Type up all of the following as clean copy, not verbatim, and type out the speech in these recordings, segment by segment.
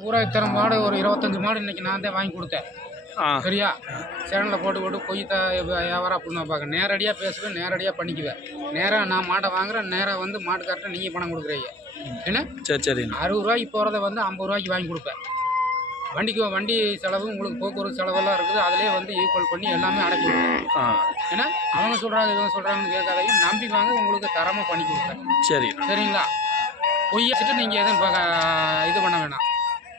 பூரா இத்தனை மாடு ஒரு 25 மாடு இன்னைக்கு நான் தான் வாங்கி கொடுத்தேன். சரியா? சேனலில் போட்டு பொய் வியாபாரம் அப்படின்னு பார்க்க நேரடியாக பேசுவேன், நேரடியாக பண்ணிக்குவேன். நேராக நான் மாட்டை வாங்குறேன், நேராக வந்து மாட்டுக்கார்ட்ட நீங்கள் பணம் கொடுக்குறீங்க என்ன? சரி 60 ரூபாய்க்கு போகிறத வந்து 50 ரூபாய்க்கு வாங்கி கொடுப்பேன். வண்டி செலவு உங்களுக்கு போக்குவரத்து செலவெல்லாம் இருக்குது, அதிலே வந்து ஈக்குவல் பண்ணி எல்லாமே அடைக்கிடுவேன். ஏன்னா அவங்க சொல்கிறாங்க இவங்க சொல்கிறாங்கன்னு கேட்காதையும் நம்பி வாங்க, உங்களுக்கு தரமாக பண்ணி கொடுப்பேன். சரிங்களா? பொய்யை வச்சுட்டு நீங்கள் எதுவும் இது பண்ண வேணாம்,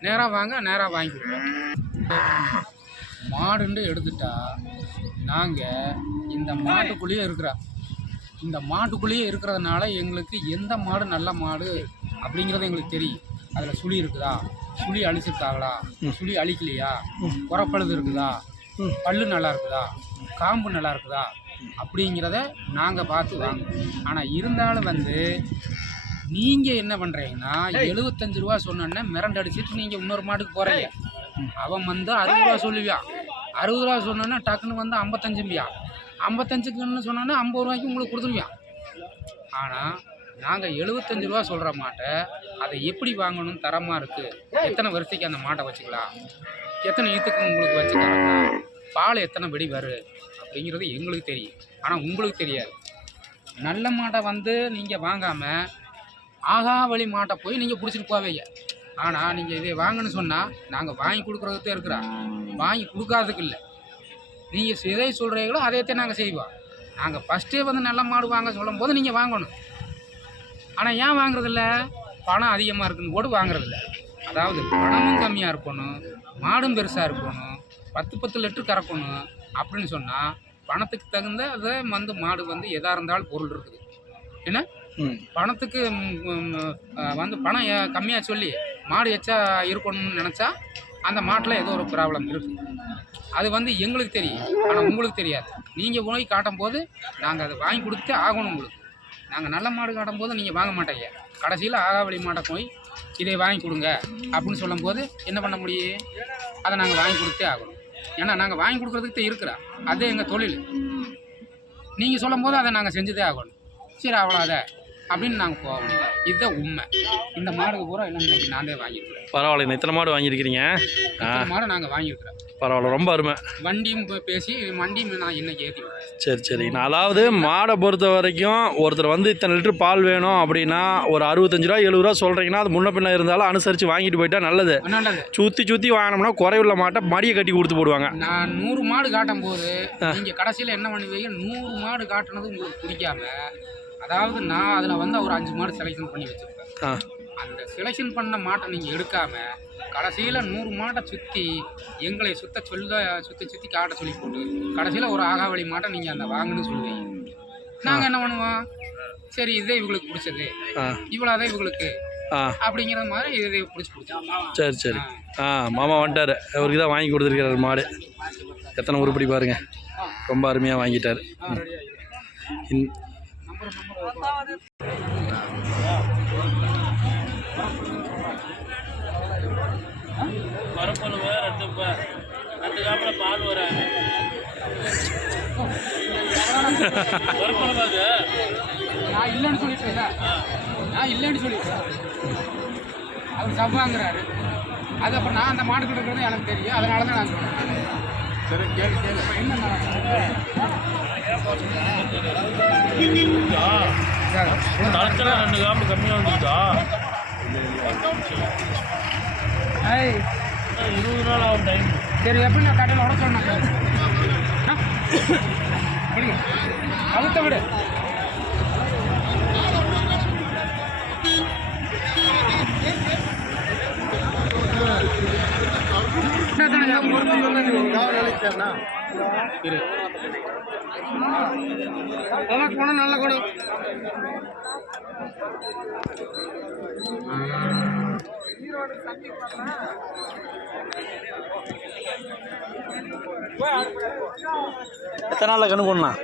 நேராக வாங்க, நேராக வாங்கி கொடுப்போம். மாடுன்னு எடுத்துட்டா நாங்கள் இந்த மாட்டுக்குள்ளேயே இருக்கிறதுனால எங்களுக்கு எந்த மாடு நல்ல மாடு அப்படிங்கிறது எங்களுக்கு தெரியும். அதில் சுழி இருக்குதா, சுழி அழிச்சிருக்காங்களா, சுழி அழிக்கலையா, குறப்பழுது இருக்குதா, பல்லு நல்லா இருக்குதா, காம்பு நல்லா இருக்குதா அப்படிங்கிறத நாங்கள் பார்த்து வாங்குவோம். ஆனால் இருந்தாலும் வந்து நீங்கள் என்ன பண்ணுறீங்கன்னா 75 ரூபா சொன்னோன்னே மிரண்டு அடிச்சுட்டு நீங்கள் இன்னொரு மாட்டுக்கு போகிறீங்க. அவன் வந்து 60 ரூபா சொல்லுவியான், 60 ரூபா சொன்னோன்னா டக்குன்னு வந்து 55 55க்குன்னு சொன்னோன்னா 50 ரூபாய்க்கு உங்களுக்கு கொடுத்துருவியான். ஆனால் நாங்கள் 75 ரூபா சொல்கிற மாட்டை அதை எப்படி வாங்கணும், தரமாக இருக்குது, எத்தனை வருஷத்துக்கு அந்த மாட்டை வச்சுக்கலாம், எத்தனை ஈத்துக்கு உங்களுக்கு வச்சு தரலாம், பால் எத்தனை வெடி வரும் அப்படிங்கிறது எங்களுக்கு தெரியும். ஆனால் உங்களுக்கு தெரியாது. நல்ல மாட்டை வந்து நீங்கள் வாங்காமல் ஆகாவளி மாட்டை போய் நீங்கள் பிடிச்சிட்டு போவீங்க. ஆனால் நீங்கள் இதை வாங்கன்னு சொன்னால் நாங்கள் வாங்கி கொடுக்குறதுக்கே இருக்கிறோம், வாங்கி கொடுக்காததுக்கு இல்லை. நீங்கள் எதை சொல்கிறீங்களோ அதையத்தான் நாங்கள் செய்வோம். நாங்கள் ஃபஸ்ட்டே வந்து நல்ல மாடு வாங்க சொல்லும் போது நீங்கள் வாங்கணும். ஆனால் ஏன் வாங்குறதில்ல? பணம் அதிகமாக இருக்குன்னு கூட வாங்குறதில்ல. அதாவது பணமும் கம்மியாக இருக்கணும், மாடும் பெருசாக இருக்கணும், 10 லிட்டர் கறக்கணும் அப்படின்னு சொன்னால் பணத்துக்கு தகுந்த அதை வந்து மாடு வந்து எதாக இருந்தாலும் பொருள் இருக்குது. ஏன்னா பணத்துக்கு வந்து பணம் கம்மியாக சொல்லி மாடு எச்சா இருக்கணும்னு நினச்சா அந்த மாட்டில் ஏதோ ஒரு ப்ராப்ளம் இருக்குது. அது வந்து எங்களுக்கு தெரியும், ஆனால் உங்களுக்கு தெரியாது. நீங்கள் போய் காட்டும் போது நாங்கள் அதை வாங்கி கொடுத்தே ஆகணும் உங்களுக்கு. நாங்கள் நல்ல மாடு காட்டும் போது நீங்கள் வாங்க மாட்டீங்க. கடைசியில் ஆகாவளி மாட்டை போய் இதை வாங்கி கொடுங்க அப்படின்னு சொல்லும் போது என்ன பண்ண முடியும்? அதை நாங்கள் வாங்கி கொடுத்தே ஆகணும். ஏன்னா நாங்கள் வாங்கி கொடுக்குறதுக்கு இருக்கிறோம், அது எங்கள் தொழில். நீங்கள் சொல்லும் போது அதை நாங்கள் செஞ்சுதே ஆகணும். சரி அவ்வளோத அப்படின்னு நாங்கள் போவோம். இதுதான் உண்மை. இந்த மாடுக்கு பூரா எல்லாம் இன்னைக்கு நான் தான் வாங்கியிருக்கிறேன். பரவாயில்ல, இத்தனை மாடு வாங்கியிருக்கிறீங்க. மாடு நாங்கள் வாங்கியிருக்கிறோம். பரவாயில்ல, ரொம்ப அருமை. வண்டியும் பேசி வண்டியும் நான் இன்னைக்கு ஏற்றி விடுறேன். சரி அதாவது மாடை பொறுத்த வரைக்கும் ஒருத்தர் வந்து இத்தனை லிட்டர் பால் வேணும் அப்படின்னா ஒரு 65 ரூபா 70 ரூபா சொல்கிறீங்கன்னா அது முன்ன பின்ன இருந்தாலும் அனுசரித்து வாங்கிட்டு போயிட்டா நல்லது. சுற்றி வாங்கினோம்னா குறைவுள்ள மாட்டை மடியை கட்டி கொடுத்து போடுவாங்க. நான் 100 மாடு காட்டும் போது நீங்கள் கடைசியில் என்ன பண்ணுவீங்க? 100 மாடு காட்டுனது உங்களுக்கு பிடிக்காம, அதாவது நான் அதில் வந்து ஒரு 5 மாடு செலெக்ஷன் பண்ணி வச்சுருப்பேன். அந்த செலெக்ஷன் பண்ண மாட்டை நீங்கள் எடுக்காமல் கடைசியில் 100 மாட்டை சுற்றி எங்களை சுற்றி காட்ட சொல்லி போட்டு கடைசியில் ஒரு ஆகாவளி மாட்டை நீங்கள் அந்த வாங்கன்னு சொல்லுவீங்க. நாங்கள் என்ன பண்ணுவோம்? சரி இதே இவங்களுக்கு பிடிச்சது, இவ்வளோதான் இவங்களுக்கு அப்படிங்கிற மாதிரி இதை பிடிச்சி. சரி மாமா வந்துட்டார், அவருக்கு தான் வாங்கி கொடுத்துருக்கிறார் மாடு. எத்தனை உருப்படி பாருங்க, ரொம்ப அருமையாக வாங்கிட்டார். பால் வர நான் இல்லைன்னு சொல்லிட்டேன், அவர் சவ்வாங்கிறாரு. அது அப்புறம் நான் அந்த மாடு கொடுக்குறது எனக்கு தெரியும், அதனால தான் நான் சொல்கிறேன். சரி கேளு என்ன தளத்தில் 2 காம்பு கம்மியாக வந்துருக்கா? 20 நாள் ஆகும் டைம். சரி எப்படி நான் கடையில் உட சொன்னேன் அழுத்த விடு. போன நல்ல கொடு. எத்தனை நாளில் கண்ணு போடணும்?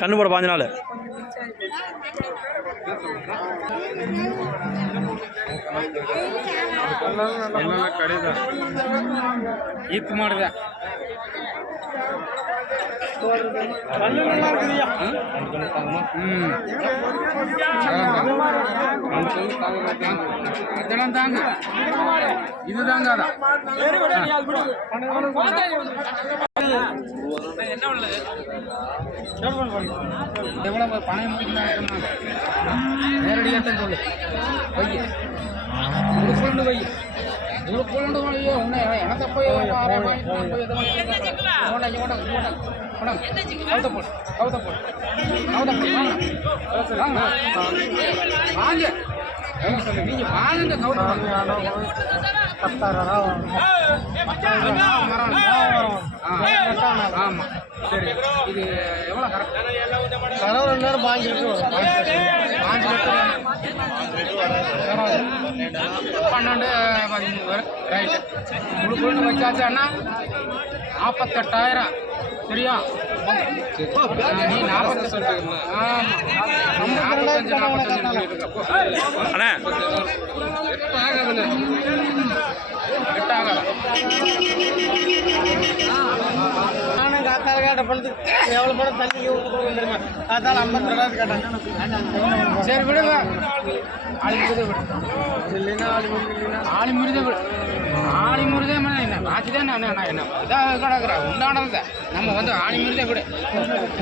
கண்ணு போட 5 நாள். கிடையாது ஈத்து மாடுதான். அதெல்லாம் தாங்க இதுதாங்க அதான் எவ்வளவு பணம் முடிக்கணும் நேரடியாக தான் சொல்லு வைய ஒரு பொருள் வை ஒரு பொருள் வைய உன்னை எனக்கு போய் வாங்க நீங்க வாங்க ஆமா சரி இது எவ்வளோ கரெக்ட் 2 நேரம் வாங்கிருக்கு 12 13 வரும் ரைட்டு முழு பொருள் வச்சாச்சான்னா 48,000 சரியா நீ 40 சொல்லிட்டு அண்ணே நானும் காத்தால கேட்ட பணத்துக்கு எவ்வளோ பணம் தண்ணி தெரியுமா காத்தால 52 கேட்டேன் சரி விடுங்க ஆளி முருதே விடு இல்லைன்னா ஆளி முருதே விடு ஆளி முருதே என்ன வாட்சிதான் நான் என்ன இதாக கிடக்குறேன் உண்டானது நம்ம வந்து ஆளி முருதே விடு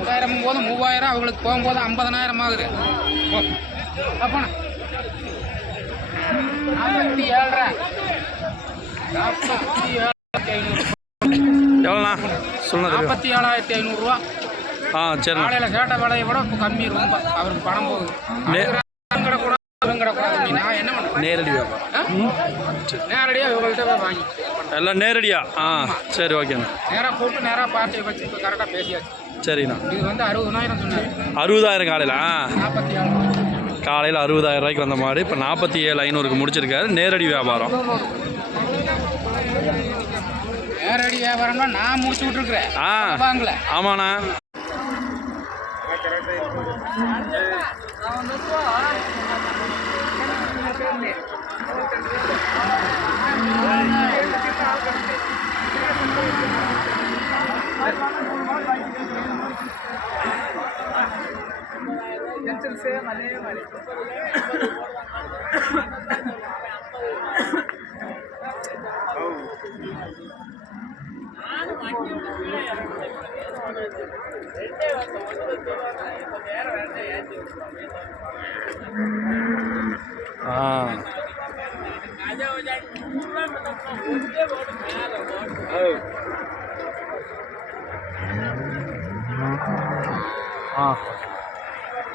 2000 போது 3000 அவங்களுக்கு போகும்போது 50,000 ஆகுது அப்பண்ணா 47,500 எவ்வளோண்ணா சொல்லுண்ணா 47,500 ஆ சரிண்ணா காலையில் கேட்ட விலையை விட இப்போ கம்மி ரொம்ப அவருக்கு பணம் போகுது கிடக்கூடாது நான் என்ன பண்ணுறேன் நேரடி வியாபாரம் நேரடியாக இவங்கள்ட்ட போய் வாங்கி எல்லாம் நேரடியா ஆ சரி ஓகேண்ணா நேராக கூப்பிட்டு நேராக பார்ட்டி வச்சு இப்போ கரெக்டாக பேசியாச்சு சரிண்ணா இது வந்து 60,000 சொன்னார் 60,000 காலையில் 47,000 காலையில் 60,000 ரூபாய்க்கு வந்த மாதிரி இப்போ 47,500க்கு முடிச்சிருக்காரு நேரடி வியாபாரம் நேரடி வியாபாரம்னா நான் முடிச்சு விட்டுருக்குறேன் ஆ வாங்கல ஆமாண்ணா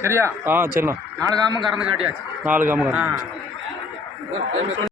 சரியா சரிண்ணா 4 காமம் கறந்து காட்டியாச்சு 4 காம ஆ